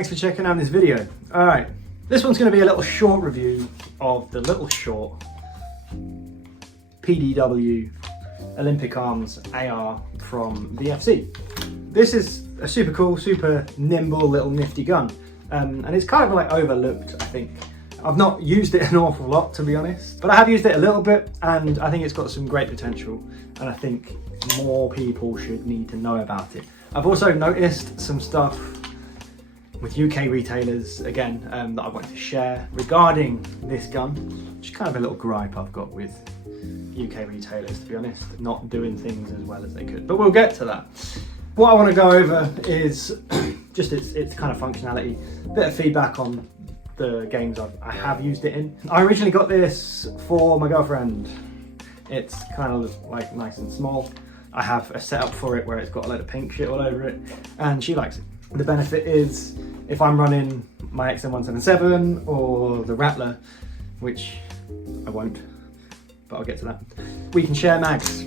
Thanks for checking out this video. All right, this one's going to be a little short review of the little short PDW Olympic Arms AR from VFC. This is a super cool, super nimble little nifty gun, and it's kind of like overlooked, I think. I've not used it an awful lot, to be honest, but I have used it a little bit, and I think it's got some great potential, and I think more people should need to know about it. I've also noticed some stuff with UK retailers, again, that I want to share regarding this gun, which is kind of a little gripe I've got with UK retailers, to be honest, not doing things as well as they could, but we'll get to that. What I want to go over is just its kind of functionality, a bit of feedback on the games I have used it in. I originally got this for my girlfriend. It's kind of like nice and small. I have a setup for it where it's got a load of pink shit all over it, and she likes it. The benefit is if I'm running my XM177 or the Rattler, which I won't, but I'll get to that, we can share mags.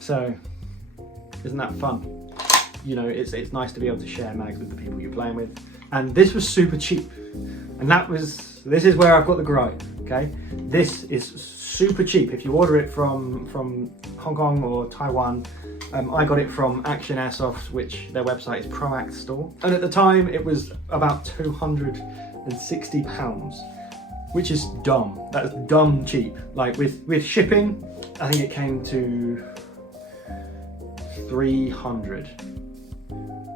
So isn't that fun? You know, it's nice to be able to share mags with the people you're playing with. And this was super cheap. And this is where I've got the gripe, okay? This is super cheap. If you order it from Hong Kong or Taiwan, I got it from Action Airsoft, which their website is ProAct Store. And at the time it was about £260, which is dumb. That's dumb cheap. Like with shipping, I think it came to 300.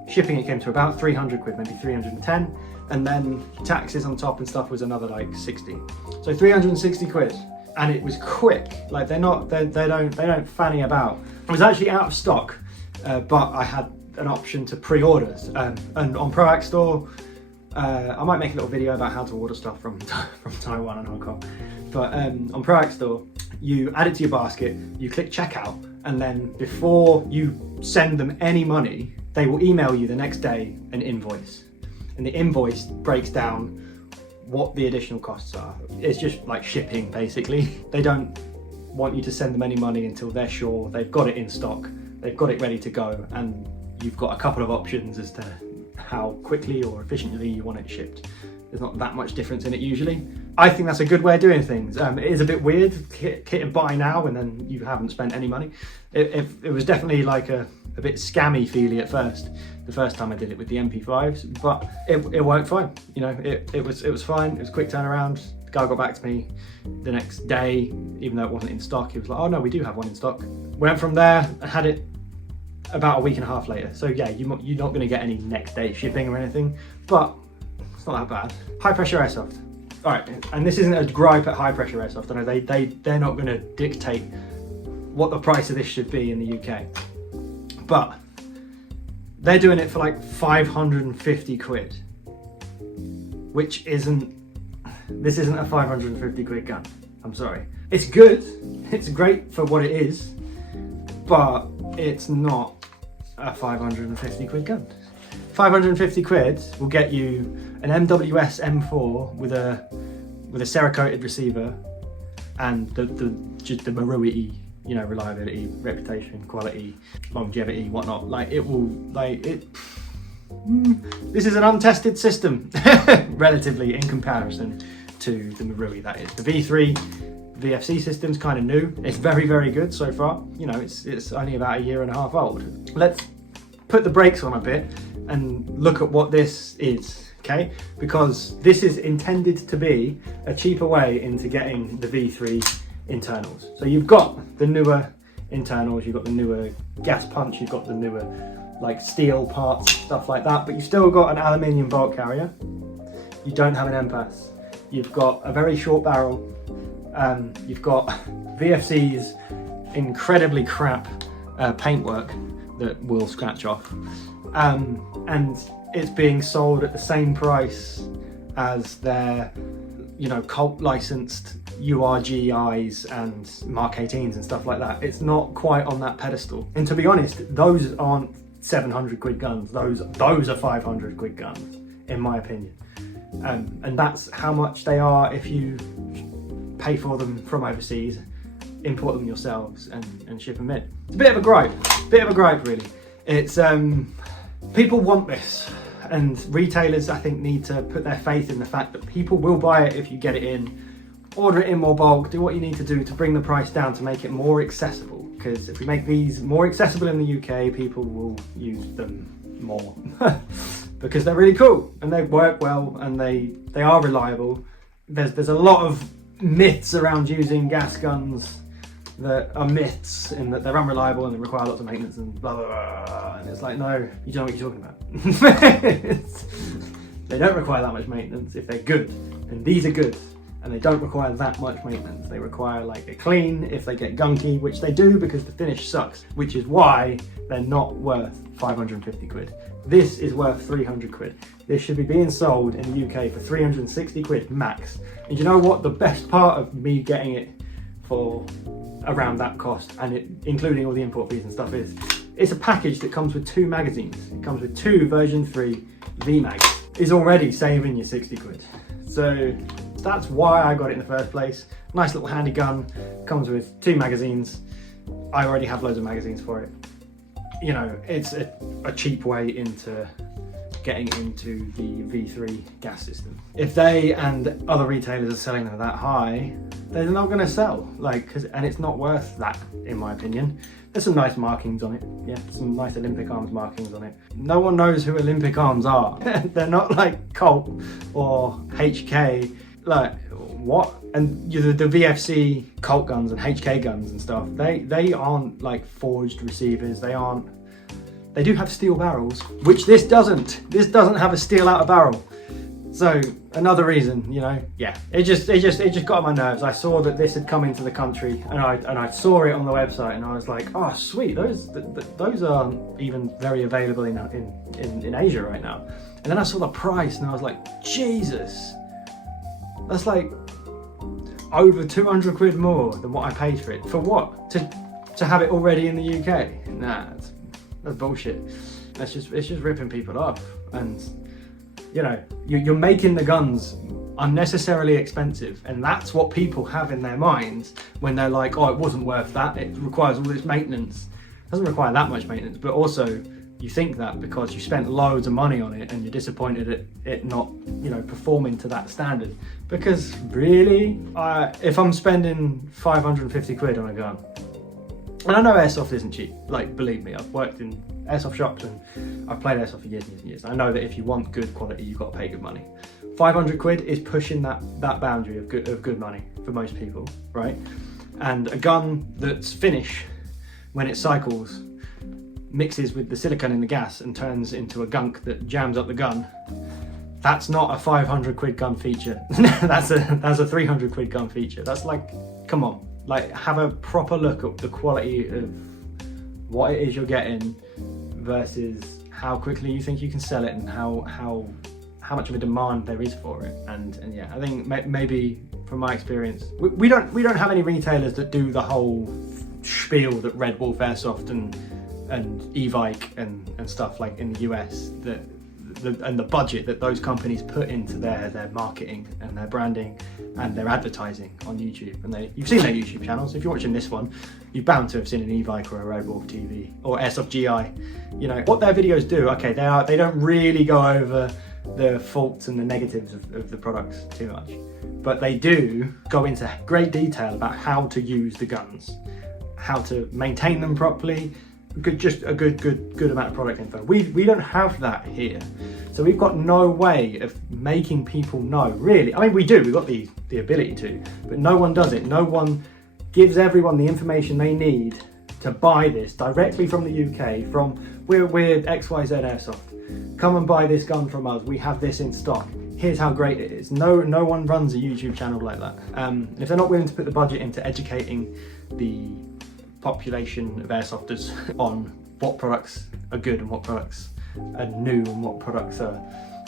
Shipping it came to about 300 quid, maybe 310. And then taxes on top and stuff was another like 60. So 360 quid. And it was quick. Like they don't fanny about. It was actually out of stock, but I had an option to pre-orders. And on ProAct Store, I might make a little video about how to order stuff from Taiwan and Hong Kong. But on ProAct Store, you add it to your basket, you click checkout, and then before you send them any money, they will email you the next day an invoice. And the invoice breaks down what the additional costs are. It's just like shipping, basically. They don't want you to send them any money until they're sure they've got it in stock, they've got it ready to go, and you've got a couple of options as to how quickly or efficiently you want it shipped. There's not that much difference in it usually. I think that's a good way of doing things. It is a bit weird, hit and buy now and then you haven't spent any money. It was definitely like a bit scammy feely at first, the first time I did it with the MP5s, but it worked fine. You know, it was fine, it was a quick turnaround. The guy got back to me the next day, even though it wasn't in stock. He was like, oh no, we do have one in stock. Went from there and had it about a week and a half later. So yeah, you're not gonna get any next day shipping or anything, but it's not that bad. High pressure airsoft. All right, and this isn't a gripe at high pressure airsoft. I know they're not gonna dictate what the price of this should be in the UK, but they're doing it for like 550 quid, which this isn't a 550 quid gun. I'm sorry. It's good, it's great for what it is, but it's not a 550 quid gun. 550 quid will get you an MWS M4 with a Cerakoted receiver and the Marui, you know, reliability, reputation, quality, longevity, whatnot. Like this is an untested system, relatively, in comparison to the Marui, that is. The V3 VFC system's kind of new. It's very, very good so far. You know, it's only about a year and a half old. Let's put the brakes on a bit and look at what this is, okay? Because this is intended to be a cheaper way into getting the V3 internals. So you've got the newer internals, you've got the newer gas punch, you've got the newer like steel parts, stuff like that, but you've still got an aluminium bolt carrier. You don't have an MPAS. You've got a very short barrel. You've got VFC's incredibly crap paintwork that will scratch off. And it's being sold at the same price as their, you know, cult licensed URGIs and Mark 18s and stuff like that. It's not quite on that pedestal. And to be honest, those aren't 700 quid guns. Those are 500 quid guns, in my opinion. And that's how much they are if you pay for them from overseas, import them yourselves and ship them in. It's a bit of a gripe really. It's people want this, And retailers, I think, need to put their faith in the fact that people will buy it if you get it in. Order it in more bulk, do what you need to do to bring the price down to make it more accessible. Because if we make these more accessible in the UK, people will use them more. Because they're really cool and they work well and they are reliable. There's a lot of myths around using gas guns that are myths in that they're unreliable and they require lots of maintenance and blah blah blah. And it's like, no, you don't know what you're talking about. They don't require that much maintenance if they're good, and these are good. And they don't require that much maintenance. They require like a clean if they get gunky, which they do because the finish sucks, which is why they're not worth 550 quid. This is worth 300 quid. This should be being sold in the UK for 360 quid max. And you know what? The best part of me getting it for around that cost, and it including all the import fees and stuff, is it's a package that comes with 2 magazines. It comes with 2 version 3 VMags. It's already saving you 60 quid. So that's why I got it in the first place. Nice little handy gun, comes with 2 magazines. I already have loads of magazines for it. You know, it's a cheap way into getting into the V3 gas system. If they and other retailers are selling them that high, they're not going to sell. And it's not worth that, in my opinion. There's some nice markings on it. Yeah, some nice Olympic Arms markings on it. No one knows who Olympic Arms are. They're not like Colt or HK. Like, what? And the VFC Colt guns and HK guns and stuff, they aren't like forged receivers. They do have steel barrels, which this doesn't. This doesn't have a steel outer barrel. So another reason, you know, yeah, it just got on my nerves. I saw that this had come into the country, and I saw it on the website, and I was like, oh sweet, those aren't even very available in Asia right now. And then I saw the price, and I was like, Jesus, that's like over 200 quid more than what I paid for it. For what? To have it already in the UK? Nah, that's bullshit. It's just ripping people off. And you know, you're making the guns unnecessarily expensive, and that's what people have in their minds when they're like, oh, it wasn't worth that, it requires all this maintenance. It doesn't require that much maintenance, but also you think that because you spent loads of money on it and you're disappointed at it not, you know, performing to that standard. Because really, if I'm spending 550 quid on a gun, and I know airsoft isn't cheap, like, believe me, I've worked in airsoft shops and I've played airsoft for years and years and years. I know that if you want good quality, you've got to pay good money. 500 quid is pushing that boundary of good money for most people, right? And a gun that's finish, when it cycles, mixes with the silicone in the gas and turns into a gunk that jams up the gun, that's not a 500 quid gun feature. that's a 300 quid gun feature. That's like, come on. Like, have a proper look at the quality of what it is you're getting versus how quickly you think you can sell it and how much of a demand there is for it. And yeah, I think maybe from my experience, we don't have any retailers that do the whole spiel that Red Wolf Airsoft and E-Vike and stuff like in the US, and the budget that those companies put into their marketing and their branding and their advertising on YouTube. And you've seen their YouTube channels. If you're watching this one, you're bound to have seen an E-Vike or a Red Wolf TV or Airsoft GI. You know what their videos do. Okay, they don't really go over the faults and the negatives of the products too much, but they do go into great detail about how to use the guns, how to maintain them properly. Just a good amount of product info. We don't have that here, so we've got no way of making people know, really. I mean, we do, we've got the ability to, but no one does it. No one gives everyone the information they need to buy this directly from the UK, from we're XYZ Airsoft. Come and buy this gun from us, we have this in stock. Here's how great it is. No one runs a YouTube channel like that. If they're not willing to put the budget into educating the population of airsofters on what products are good and what products are new and what products are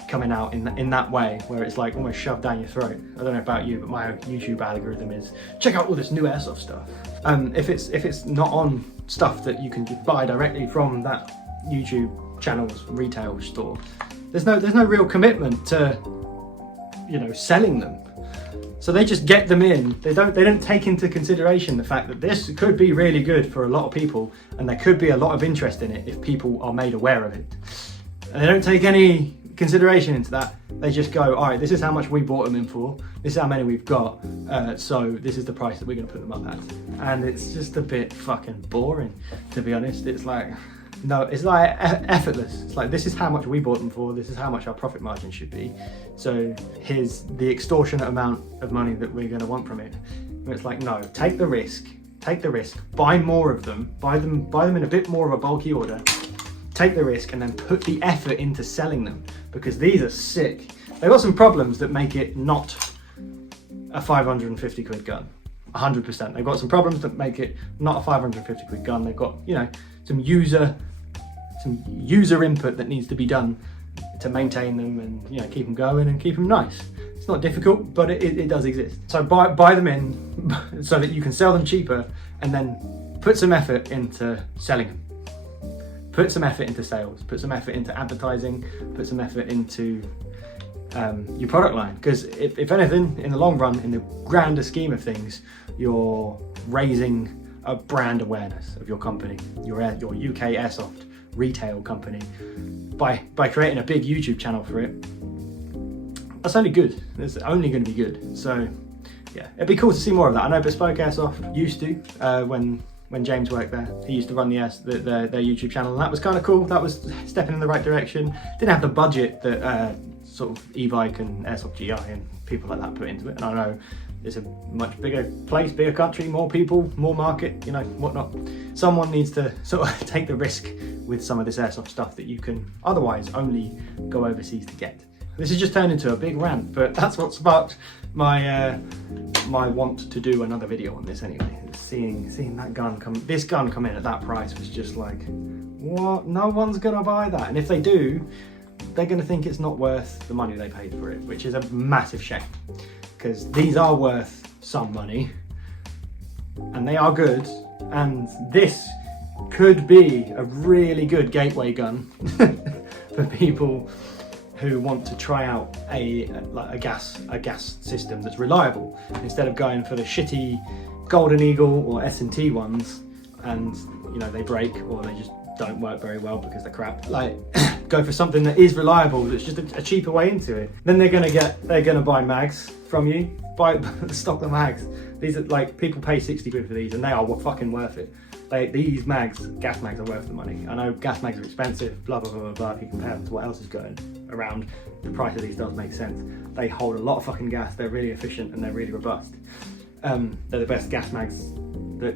coming out in that way, where it's like almost shoved down your throat. I don't know about you, but my YouTube algorithm is check out all this new airsoft stuff. If it's not on stuff that you can buy directly from that YouTube channel's retail store, there's no real commitment to, you know, selling them. So they just get them in. They don't take into consideration the fact that this could be really good for a lot of people, and there could be a lot of interest in it if people are made aware of it. And they don't take any consideration into that. They just go, all right, this is how much we bought them in for, this is how many we've got, so this is the price that we're going to put them up at. And it's just a bit fucking boring, to be honest. It's like, no, it's like effortless. It's like, this is how much we bought them for, this is how much our profit margin should be, so here's the extortionate amount of money that we're going to want from it. And it's like, no, take the risk, buy more of them, buy them in a bit more of a bulky order, take the risk, and then put the effort into selling them, because these are sick. They've got some problems that make it not a 550 quid gun, 100%. They've got some problems that make it not a 550 quid gun. They've got, you know, some user input that needs to be done to maintain them and, you know, keep them going and keep them nice. It's not difficult, but it does exist. So buy them in so that you can sell them cheaper, and then put some effort into selling them. Put some effort into sales, put some effort into advertising, put some effort into your product line. Because if anything, in the long run, in the grander scheme of things, you're raising a brand awareness of your company, your UK Airsoft retail company, by creating a big YouTube channel for it. That's only good. It's only going to be good. So yeah, it'd be cool to see more of that. I know Bespoke Airsoft used to, when James worked there, he used to run their YouTube channel, and that was kind of cool. That was stepping in the right direction. Didn't have the budget that sort of eBike and Airsoft GI and people like that put into it. And I know it's a much bigger place, bigger country, more people, more market, you know, whatnot. Someone needs to sort of take the risk with some of this Airsoft stuff that you can otherwise only go overseas to get. This has just turned into a big rant, but that's what sparked my my want to do another video on this anyway. Seeing that gun this gun come in at that price was just like, what? No one's gonna buy that. And if they do, they're gonna think it's not worth the money they paid for it, which is a massive shame, because these are worth some money and they are good, and this could be a really good gateway gun for people who want to try out a gas system that's reliable, instead of going for the shitty Golden Eagle or S&T ones, and you know, they break or they just don't work very well because they're crap. Like, go for something that is reliable, that's just a cheaper way into it. Then they're gonna buy mags from you, stock the mags. These are like, people pay 60 quid for these, and they are fucking worth it. These mags, gas mags, are worth the money. I know gas mags are expensive, blah blah blah blah blah. If you compare them to what else is going around, the price of these does make sense. They hold a lot of fucking gas. They're really efficient and they're really robust. They're the best gas mags that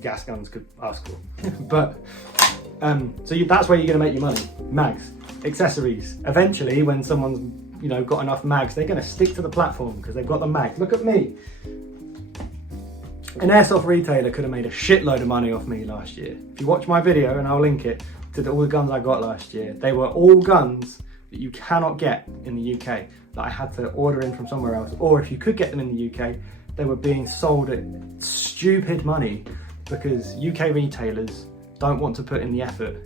gas guns could ask for. But so that's where you're going to make your money. Mags, accessories. Eventually, when someone's, you know, got enough mags, they're going to stick to the platform because they've got the mags. Look at me. An airsoft retailer could have made a shitload of money off me last year. If you watch my video, and I'll link it to all the guns I got last year, they were all guns that you cannot get in the UK, that I had to order in from somewhere else. Or if you could get them in the UK, they were being sold at stupid money because UK retailers don't want to put in the effort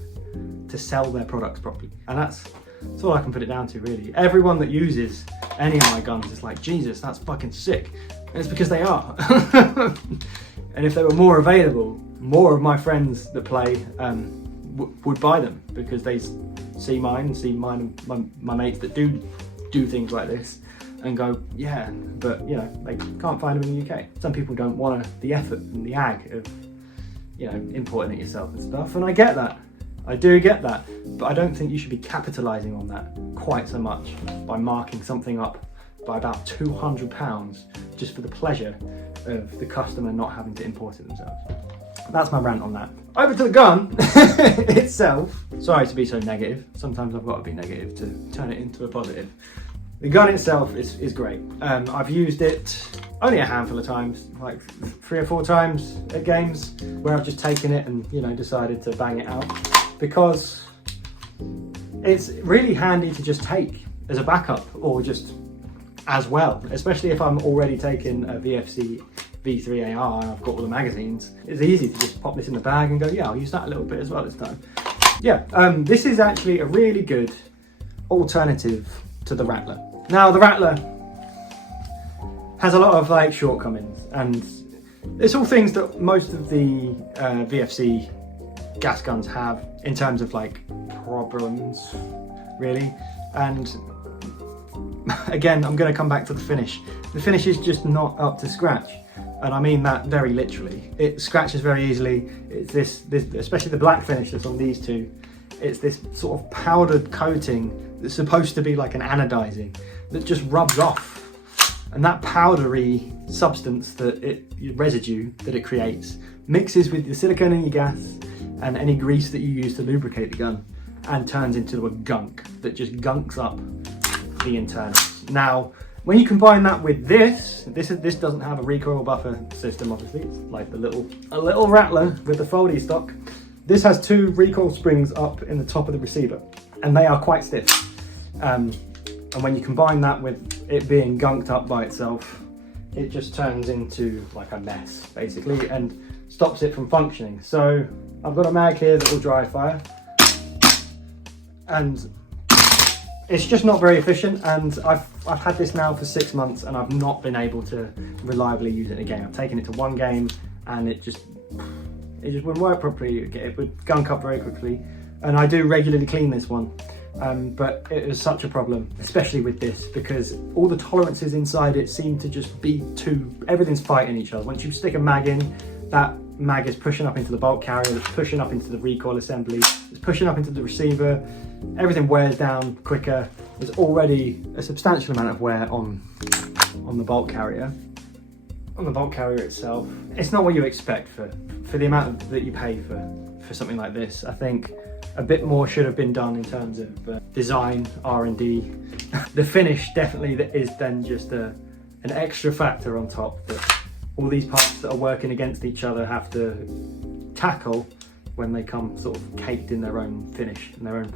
to sell their products properly. And that's all I can put it down to, really. Everyone that uses any of my guns is like, Jesus, that's fucking sick. And it's because they are. And if they were more available, more of my friends that play would buy them, because they see mine and my mates that do things like this and go, yeah, but you know, they can't find them in the UK. Some people don't want the effort and the ag of, you know, importing it yourself and stuff, and I get that. I do get that, but I don't think you should be capitalising on that quite so much by marking something up by about £200 just for the pleasure of the customer not having to import it themselves. That's my rant on that. Over to the gun itself. Sorry to be so negative. Sometimes I've got to be negative to turn it into a positive. The gun itself is great. I've used it only a handful of times, like 3 or 4 times at games where I've just taken it and, you know, decided to bang it out, because it's really handy to just take as a backup or just as well, especially if I'm already taking a VFC V3 AR and I've got all the magazines. It's easy to just pop this in the bag and go, yeah, I'll use that a little bit as well this time. Yeah, this is actually a really good alternative to the Rattler. Now, the Rattler has a lot of like shortcomings, and it's all things that most of the VFC gas guns have in terms of like problems, really. And again, I'm going to come back to the finish. The finish is just not up to scratch, and I mean that very literally. It scratches very easily. It's this especially the black finish that's on these two. It's this sort of powdered coating that's supposed to be like an anodizing that just rubs off, and that powdery substance, residue that it creates, mixes with the silicone in your gas and any grease that you use to lubricate the gun, and turns into a gunk that just gunks up the internals. Now, when you combine that with this doesn't have a recoil buffer system, obviously. It's like a little Rattler with the foldy stock. This has 2 recoil springs up in the top of the receiver, and they are quite stiff. And when you combine that with it being gunked up by itself, it just turns into like a mess, basically, and stops it from functioning. So I've got a mag here that will dry fire, and it's just not very efficient, and I've had this now for 6 months and I've not been able to reliably use it again. I've taken it to 1 game and it just wouldn't work properly. It would gunk up very quickly, and I do regularly clean this one, but it is such a problem, especially with this, because all the tolerances inside it seem to just be everything's fighting each other. Once you stick a mag in, that mag is pushing up into the bolt carrier, it's pushing up into the recoil assembly, it's pushing up into the receiver. Everything wears down quicker. There's already a substantial amount of wear on the bolt carrier. On the bolt carrier itself, it's not what you expect for the amount that you pay for something like this. I think a bit more should have been done in terms of design, R&D. The finish definitely is then just an extra factor on top that all these parts that are working against each other have to tackle when they come sort of caked in their own finish and their own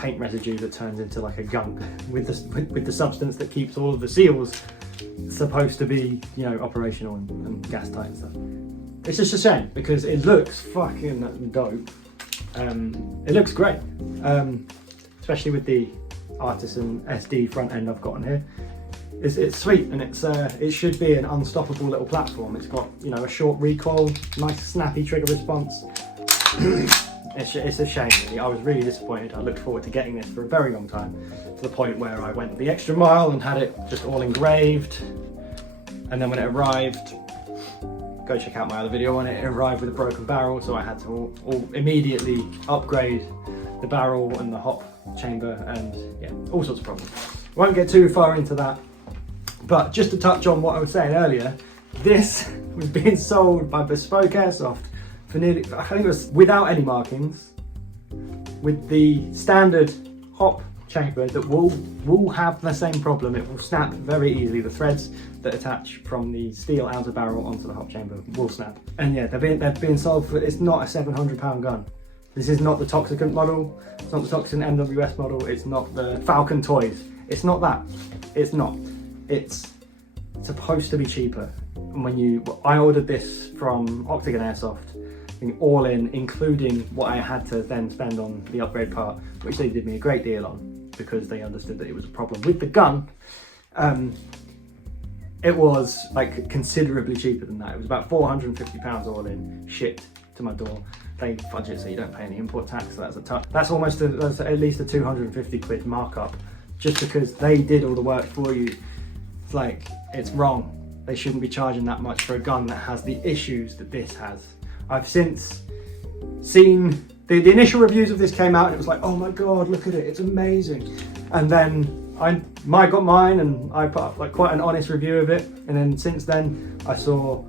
paint residue that turns into like a gunk with the substance that keeps all of the seals supposed to be, you know, operational and gas tight and stuff. It's just a shame because it looks fucking dope. It looks great, especially with the Artisan SD front end I've got on here. It's sweet, and it should be an unstoppable little platform. It's got, you know, a short recoil, nice snappy trigger response. It's a shame, really. I was really disappointed. I looked forward to getting this for a very long time, to the point where I went the extra mile and had it just all engraved. And then when it arrived, go check out my other video on it, it arrived with a broken barrel, so I had to all immediately upgrade the barrel and the hop chamber, and yeah, all sorts of problems. Won't get too far into that. But just to touch on what I was saying earlier, this was being sold by Bespoke Airsoft for nearly, I think it was without any markings, with the standard hop chamber that will have the same problem. It will snap very easily. The threads that attach from the steel outer barrel onto the hop chamber will snap. And yeah, they're being sold for, it's not a £700 gun. This is not the Toxicant model, it's not the Toxicant MWS model, it's not the Falcon Toys. It's not that, it's not. It's supposed to be cheaper. And I ordered this from Octagon Airsoft, all in, including what I had to then spend on the upgrade part, which they did me a great deal on because they understood that it was a problem with the gun. It was like considerably cheaper than that. It was about £450 all in, shipped to my door. They fudge it so you don't pay any import tax, so that's almost that's at least a 250 quid markup, just because they did all the work for you. It's like, it's wrong. They shouldn't be charging that much for a gun that has the issues that this has. I've since seen the initial reviews of this came out and it was like, oh my god, look at it, it's amazing. And then I got mine and I put up like quite an honest review of it. And then since then I saw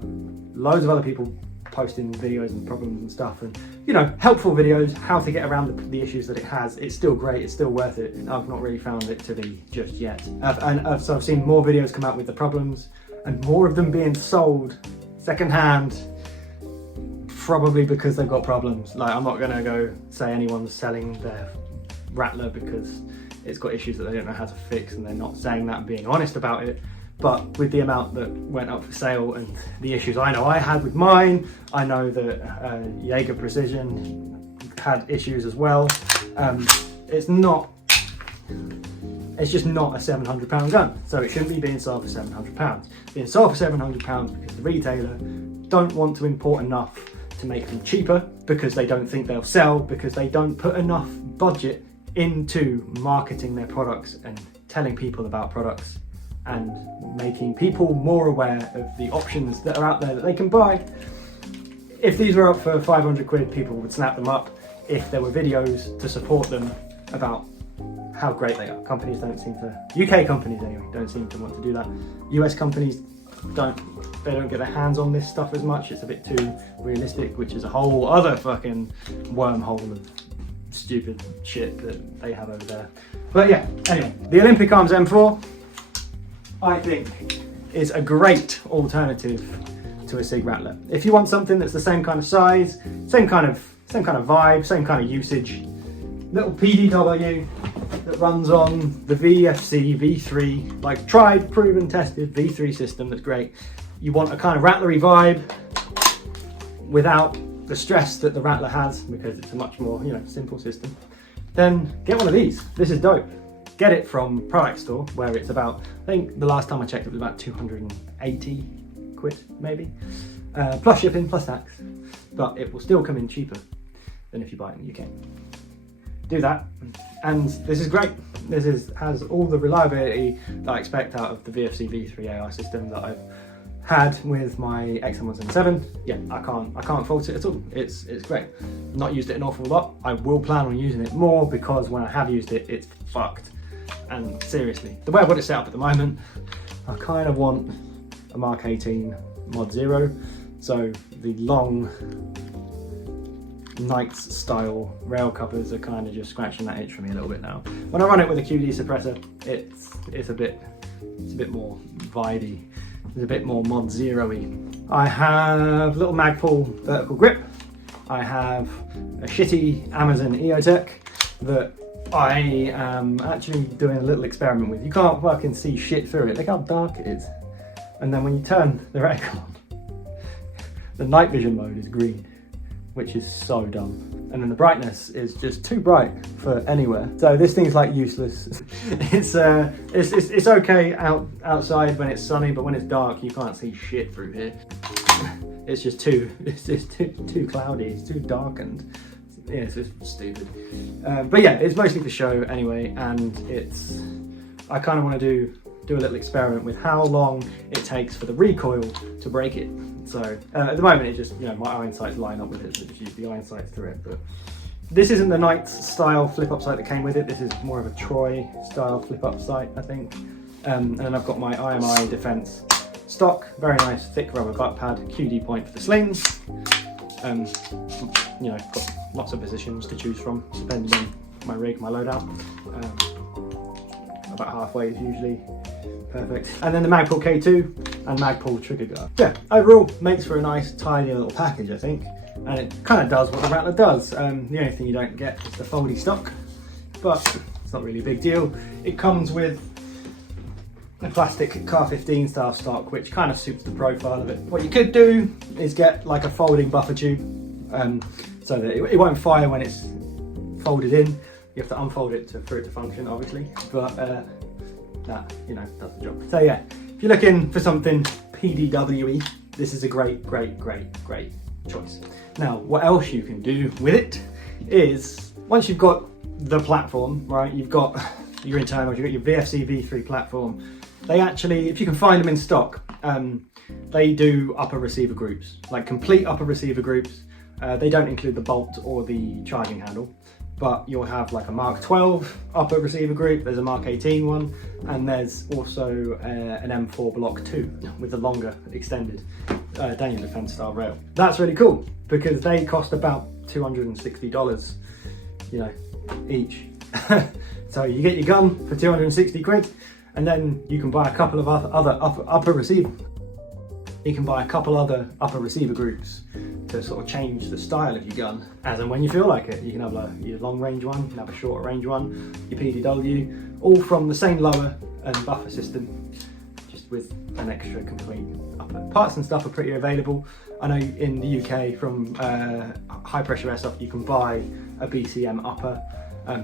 loads of other people posting videos and problems and stuff, and you know, helpful videos, how to get around the issues that it has. It's still great, it's still worth it. I've not really found it to be just yet. So I've seen more videos come out with the problems and more of them being sold secondhand, probably because they've got problems. Like, I'm not gonna go say anyone's selling their Rattler because it's got issues that they don't know how to fix, and they're not saying that and being honest about it. But with the amount that went up for sale and the issues I know I had with mine, I know that Jaeger Precision had issues as well. It's just not a £700 gun, so it shouldn't be being sold for £700. Being sold for £700 because the retailer don't want to import enough to make them cheaper, because they don't think they'll sell, because they don't put enough budget into marketing their products and telling people about products and making people more aware of the options that are out there that they can buy. If these were up for 500 quid, people would snap them up. If there were videos to support them about how great they are. Companies don't seem to, UK companies anyway, don't seem to want to do that. US companies don't get their hands on this stuff as much. It's a bit too realistic, which is a whole other fucking wormhole of stupid shit that they have over there. But yeah, anyway, the Olympic Arms M4, I think, is a great alternative to a SIG Rattler. If you want something that's the same kind of size, same kind of vibe, same kind of usage, little PDW that runs on the VFC V3, like tried, proven, tested V3 system that's great. You want a kind of rattlery vibe without the stress that the Rattler has, because it's a much more, you know, simple system, then get one of these. This is dope. Get it from Product Store, where it's about, I think the last time I checked it was about 280 quid maybe, plus shipping, plus tax, but it will still come in cheaper than if you buy it in the UK. Do that, and this is great. This has all the reliability that I expect out of the VFC V3 AI system that I've had with my XM177. Yeah, I can't fault it at all. It's great. Not used it an awful lot. I will plan on using it more, because when I have used it, it's fucked. And seriously, the way I've got it set up at the moment, I kind of want a Mark 18 Mod 0, so the long Knights style rail covers are kind of just scratching that itch for me a little bit now. When I run it with a QD suppressor, it's a bit more vibey. It's a bit more Mod 0-y. I have little Magpul vertical grip. I have a shitty Amazon EOTech that I am actually doing a little experiment with. You can't fucking see shit through it. Look how dark it is. And then when you turn the reticle on, the night vision mode is green, which is so dumb. And then the brightness is just too bright for anywhere. So this thing's like useless. It's okay outside when it's sunny, but when it's dark, you can't see shit through here. It's just too cloudy. It's too darkened. Yeah, it's just stupid. But yeah, it's mostly for show anyway, and I kind of want to do a little experiment with how long it takes for the recoil to break it. So at the moment, it's just, you know, my iron sights line up with it, so just use the iron sights through it. But this isn't the Knights style flip-up sight that came with it. This is more of a Troy style flip-up sight, I think. And then I've got my IMI Defense stock, very nice thick rubber butt pad, QD point for the slings. You know, got lots of positions to choose from depending on my rig, my loadout. About halfway is usually perfect. And then the Magpul K2 and Magpul trigger guard. Yeah, overall makes for a nice tidy little package, I think. And it kind of does what the Rattler does. The only thing you don't get is the foldy stock, but it's not really a big deal. It comes with a plastic Car 15 style stock, which kind of suits the profile of it. What you could do is get like a folding buffer tube, so that it won't fire when it's folded in. You have to unfold it for it to function, obviously, but that, you know, does the job. So yeah, if you're looking for something PDW-y, this is a great choice. Now, what else you can do with it is, once you've got the platform, right, you've got your internals, you've got your VFC V3 platform, they actually, if you can find them in stock, they do upper receiver groups, like complete upper receiver groups. They don't include the bolt or the charging handle, but you'll have like a Mark 12 upper receiver group, there's a Mark 18 one, and there's also an M4 Block 2 with the longer extended Daniel Defense style rail. That's really cool, because they cost about $260, you know, each. So you get your gun for 260 quid, and then you can buy a couple of other upper receiver. You can buy a couple other upper receiver groups to sort of change the style of your gun as and when you feel like it. You can have your long range one, you can have a shorter range one, your PDW, all from the same lower and buffer system, just with an extra complete upper. Parts and stuff are pretty available. I know in the UK from High Pressure Airsoft, you can buy a BCM upper.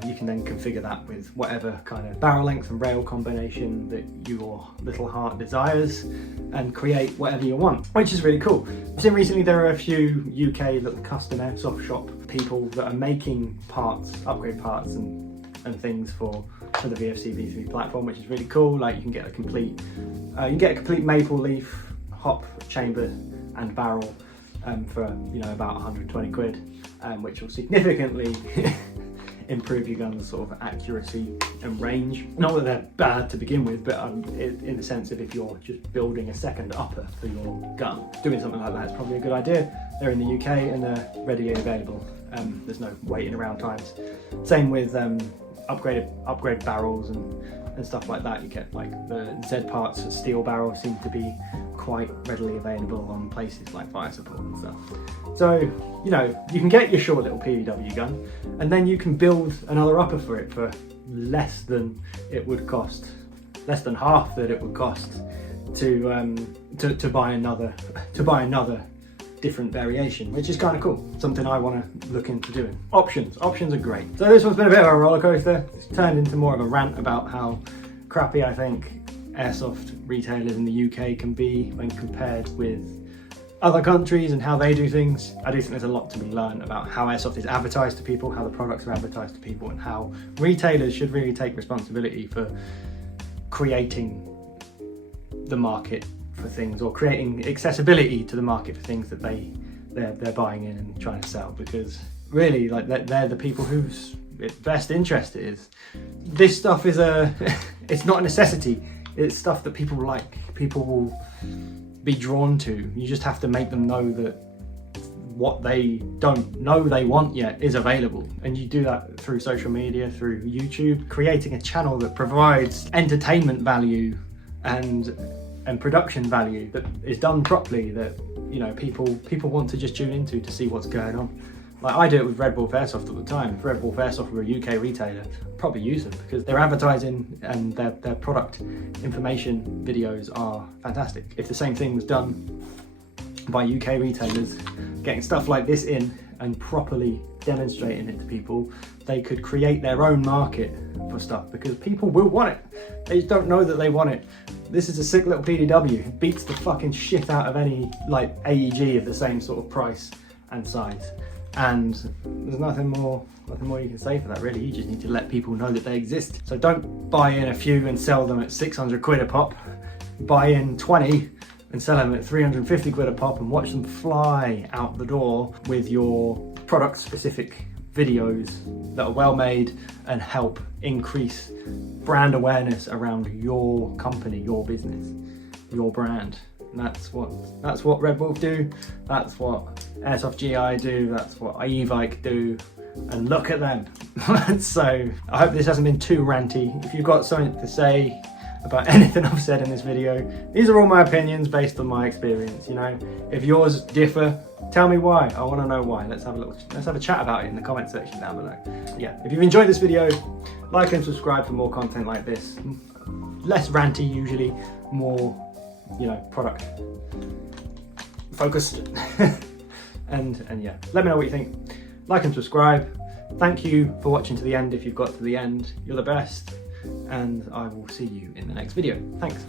You can then configure that with whatever kind of barrel length and rail combination that your little heart desires, and create whatever you want, which is really cool. I've seen recently there are a few UK little custom airsoft shop people that are making parts, upgrade parts and and things for the VFC V3 platform, which is really cool. Like you can get a complete maple leaf hop chamber and barrel for about 120 quid, which will significantly improve your gun's sort of accuracy and range. Not that they're bad to begin with, but in the sense of if you're just building a second upper for your gun, doing something like that is probably a good idea. They're in the UK and they're readily available. There's no waiting around times. Same with upgrade barrels and stuff like that. You get like the Z parts steel barrels seem to be quite readily available on places like Fire Support and stuff. So, you can get your short little PVW gun and then you can build another upper for it for less than half that it would cost to buy another different variation, which is kind of cool. Something I want to look into doing. Options are great. So this one's been a bit of a roller coaster. It's turned into more of a rant about how crappy I think airsoft retailers in the UK can be when compared with other countries and how they do things. I do think there's a lot to be learned about how airsoft is advertised to people, how the products are advertised to people, and how retailers should really take responsibility for creating the market for things, or creating accessibility to the market for things that they're buying in and trying to sell, because really like they're the people whose best interest it is. This stuff is it's not a necessity. It's stuff that people like, people will be drawn to. You just have to make them know that what they don't know they want yet is available. And you do that through social media, through YouTube, creating a channel that provides entertainment value and production value that is done properly, that people want to just tune into to see what's going on. Like I do it with Red Wolf Airsoft all the time. If Red Wolf Airsoft were a UK retailer, I'd probably use them because their advertising and their product information videos are fantastic. If the same thing was done by UK retailers, getting stuff like this in and properly demonstrating it to people, they could create their own market for stuff because people will want it. They just don't know that they want it. This is a sick little PDW. It beats the fucking shit out of any like AEG of the same sort of price and size. And there's nothing more you can say for that really. You just need to let people know that they exist. So don't buy in a few and sell them at 600 quid a pop. Buy in 20 and sell them at 350 quid a pop and watch them fly out the door with your product specific videos that are well made and help increase brand awareness around your company, your business, your brand. And that's what Red Wolf do, that's what Airsoft GI do, that's what Evike do, and look at them. So I hope this hasn't been too ranty. If you've got something to say about anything I've said in this video, these are all my opinions based on my experience. If yours differ, tell me why. I want to know why. Let's have a chat about it in the comment section down below. Yeah, if you've enjoyed this video, like and subscribe for more content like this. Less ranty usually, more product focused. and yeah, let me know what you think. Like and subscribe. Thank you for watching to the end. If you've got to the end, you're the best, and I will see you in the next video. Thanks.